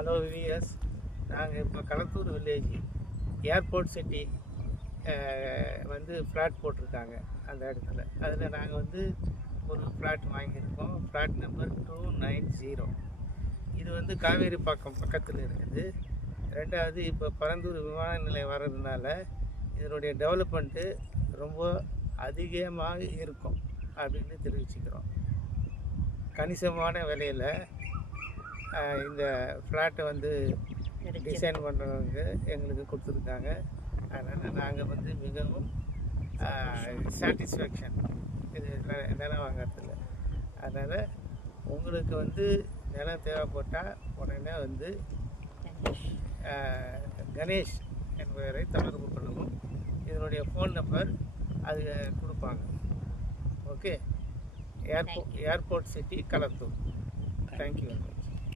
Hello vs, நாங்கள் இப்போ Kalathur village airport city வந்து ஃப்ளாட் போட்டிருக்காங்க அந்த இடத்துல. அதில் நாங்கள் வந்து ஒரு ஃப்ளாட் வாங்கியிருக்கோம். Flat number 290. இது வந்து காவேரிப்பாக்கம் பக்கத்தில் இருக்குது. ரெண்டாவது, இப்போ பரந்தூர் விமான நிலையம் வர்றதுனால இதனுடைய டெவலப்மெண்ட்டு ரொம்ப அதிகமாக இருக்கும் அப்படின்னு தெரிவிச்சுக்கிறோம். கணிசமான விலையில் இந்த ஃப்ளாட்டை வந்து டிசைன் பண்ணுறவங்க எங்களுக்கு கொடுத்துருக்காங்க. அதனால் நாங்கள் வந்து மிகவும் சாட்டிஸ்ஃபேக்ஷன் இது நிலம் வாங்கிறதுல. அதனால் உங்களுக்கு வந்து நிலம் தேவைப்பட்டால் உடனே வந்து கணேஷ் என்பவரை தொடர்பு கொள்ளவும். இதனுடைய ஃபோன் நம்பர் அது கொடுப்பாங்க. Okay. Airport city Kalathur. Thank you.